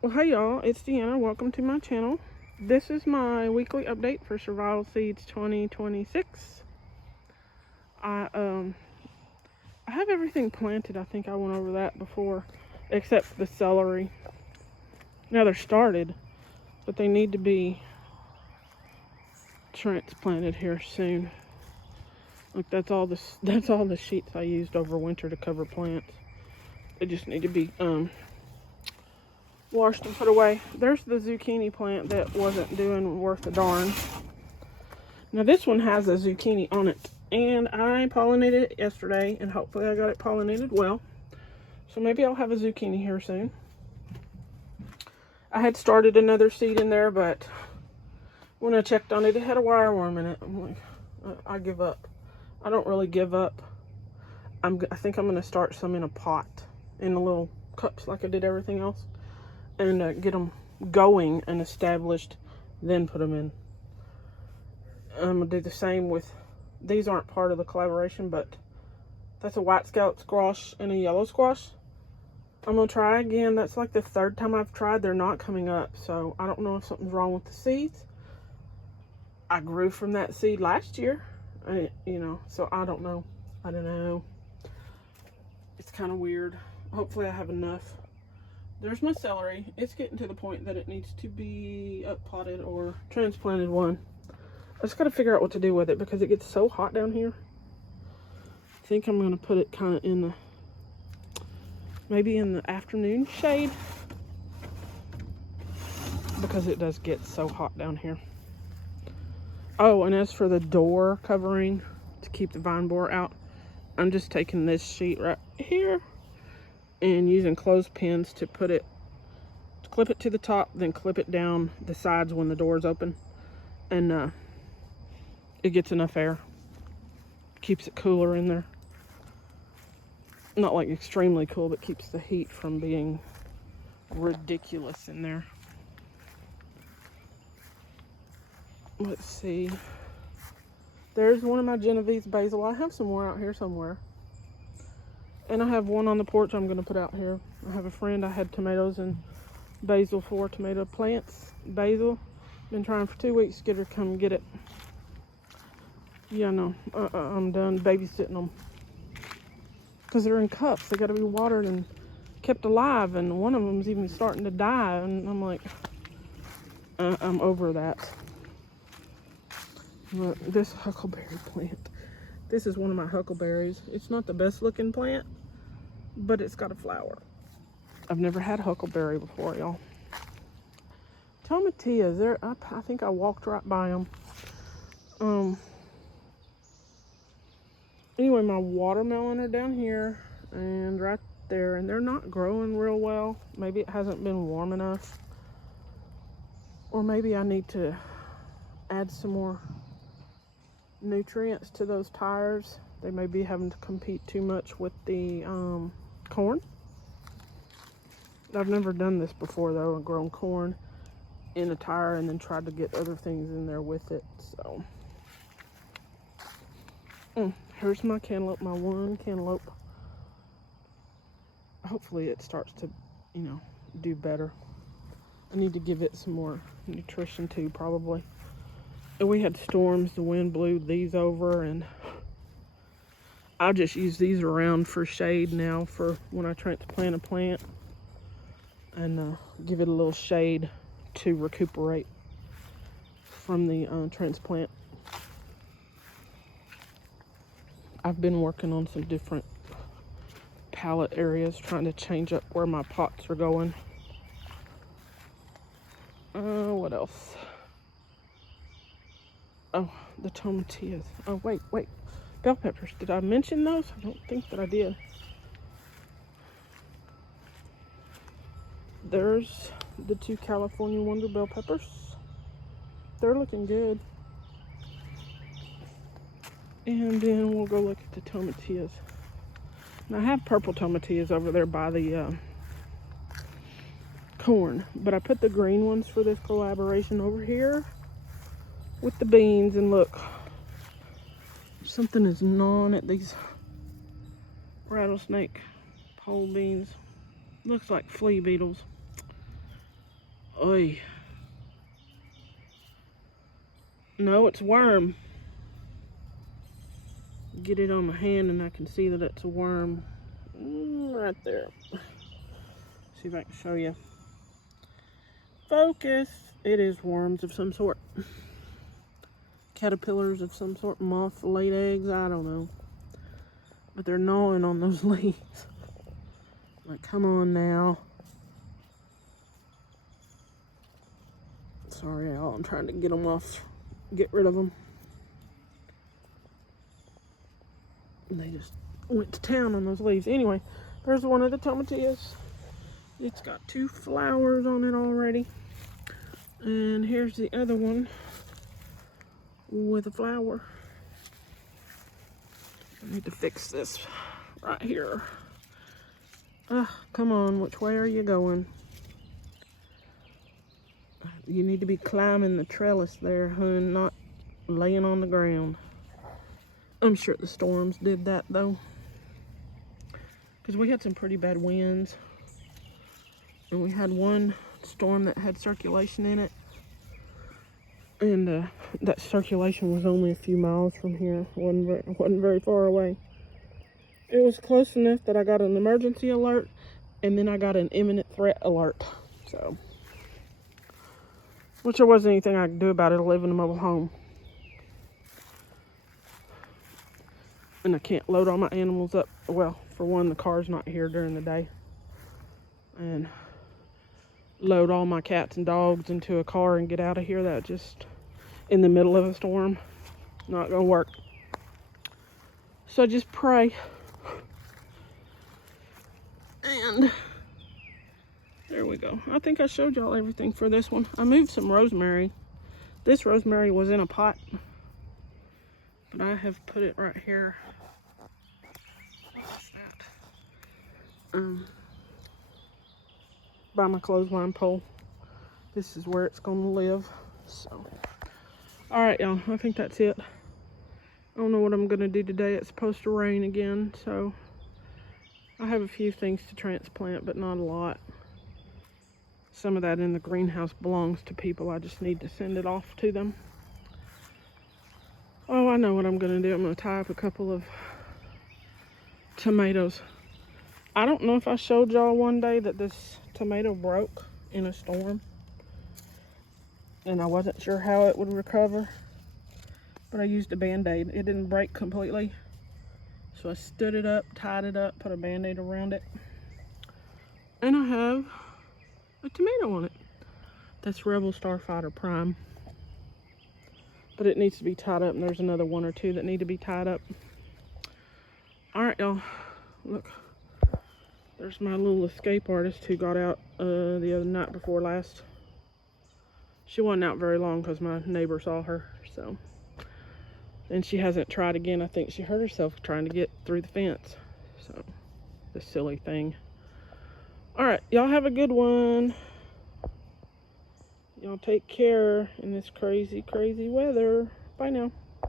Well, hey y'all, it's Deanna. Welcome to my channel. This is my weekly update for Survival Seeds 2026. I have everything planted. I think I went over that before, except the celery. Now they're started, but they need to be transplanted here soon. Look, that's all the sheets I used over winter to cover plants. They just need to be washed and put away. There's the zucchini plant that wasn't doing worth a darn. Now this one has a zucchini on it, and I pollinated it yesterday, and hopefully I got it pollinated well. So maybe I'll have a zucchini here soon. I had started another seed in there, but when I checked on it, it had a wireworm in it. I'm like, I give up. I don't really give up. I think I'm going to start some in a pot, in the little cups like I did everything else, and get them going and established, then put them in. I'm going to do the same with, these aren't part of the collaboration, but that's a white scallop squash and a yellow squash. I'm going to try again. That's like the third time I've tried. They're not coming up, so I don't know if something's wrong with the seeds. I grew from that seed last year, so I don't know. I don't know. It's kind of weird. Hopefully I have enough. There's my celery. It's getting to the point that it needs to be up potted or transplanted one. I just got to figure out what to do with it because it gets so hot down here. I think I'm going to put it kind of in the, maybe in the afternoon shade, because it does get so hot down here. Oh, and as for the door covering to keep the vine borer out, I'm just taking this sheet right here and using clothespins to clip it to the top, then clip it down the sides when the door is open, and it gets enough air, keeps it cooler in there. Not like extremely cool, but keeps the heat from being ridiculous in there. Let's see. There's one of my Genovese basil. I have some more out here somewhere. And I have one on the porch I'm going to put out here. I have a friend I had tomatoes and basil for, tomato plants. Basil. Been trying for 2 weeks to get her to come get it. Yeah, no. I'm done babysitting them. Because they're in cups. They got to be watered and kept alive. And one of them's even starting to die. And I'm like, I'm over that. Look, this huckleberry plant. This is one of my huckleberries. It's not the best looking plant, but it's got a flower. I've never had huckleberry before, y'all. Tomatillas, I think I walked right by them. Anyway, my watermelon are down here and right there, and they're not growing real well. Maybe it hasn't been warm enough, or maybe I need to add some more nutrients to those tires. They may be having to compete too much with the corn. I've never done this before though, and grown corn in a tire and then tried to get other things in there with it. So here's my cantaloupe, my one cantaloupe. Hopefully it starts to, do better. I need to give it some more nutrition too, probably. And we had storms, the wind blew these over, and I'll just use these around for shade now for when I transplant a plant, and give it a little shade to recuperate from the transplant. I've been working on some different pallet areas, trying to change up where my pots are going. What else? Oh, the tomatillas. Oh, wait. Bell peppers. Did I mention those? I don't think that I did. There's the 2 California Wonder bell peppers. They're looking good. And then we'll go look at the tomatillas. Now I have purple tomatillas over there by the corn, but I put the green ones for this collaboration over here with the beans. And look, something is gnawing at these rattlesnake pole beans. Looks like flea beetles. Oy. No, it's worm. Get it on my hand and I can see that it's a worm. Right there. See if I can show you. Focus. It is worms of some sort. Caterpillars of some sort. Moth laid eggs. I don't know. But they're gnawing on those leaves. Like, come on now. Sorry, y'all. I'm trying to get them off. Get rid of them. And they just went to town on those leaves. Anyway, there's one of the tomatillas. It's got 2 flowers on it already. And here's the other one with a flower. I need to fix this right here. Come on, which way are you going? You need to be climbing the trellis there, hun, not laying on the ground. I'm sure the storms did that though, because we had some pretty bad winds, and we had one storm that had circulation in it, and that circulation was only a few miles from here. Wasn't very far away. It was close enough that I got an emergency alert, and then I got an imminent threat alert. So, which there wasn't anything I could do about it. I live in a mobile home. And I can't load all my animals up. Well, for one, the car's not here during the day. And load all my cats and dogs into a car and get out of here. That just, in the middle of a storm, not gonna work. So just pray. And there we go. I think I showed y'all everything for this one. I moved some rosemary. This rosemary was in a pot, but I have put it right here. What's that? By my clothesline pole. This is where it's gonna live. So, all right, y'all. I think that's it. I don't know what I'm gonna do today. It's supposed to rain again, so I have a few things to transplant, but not a lot. Some of that in the greenhouse belongs to people. I just need to send it off to them. Oh, I know what I'm gonna do. I'm gonna tie up a couple of tomatoes. I don't know if I showed y'all one day that this tomato broke in a storm, and I wasn't sure how it would recover, but I used a Band-Aid. It didn't break completely, so I stood it up, tied it up, put a Band-Aid around it, and I have a tomato on it. That's Rebel Starfighter Prime, but it needs to be tied up, and there's another 1 or 2 that need to be tied up. All right, y'all, look, there's my little escape artist who got out the other night before last. She wasn't out very long because my neighbor saw her, so. And she hasn't tried again. I think she hurt herself trying to get through the fence. So, the silly thing. All right, y'all have a good one. Y'all take care in this crazy, crazy weather. Bye now.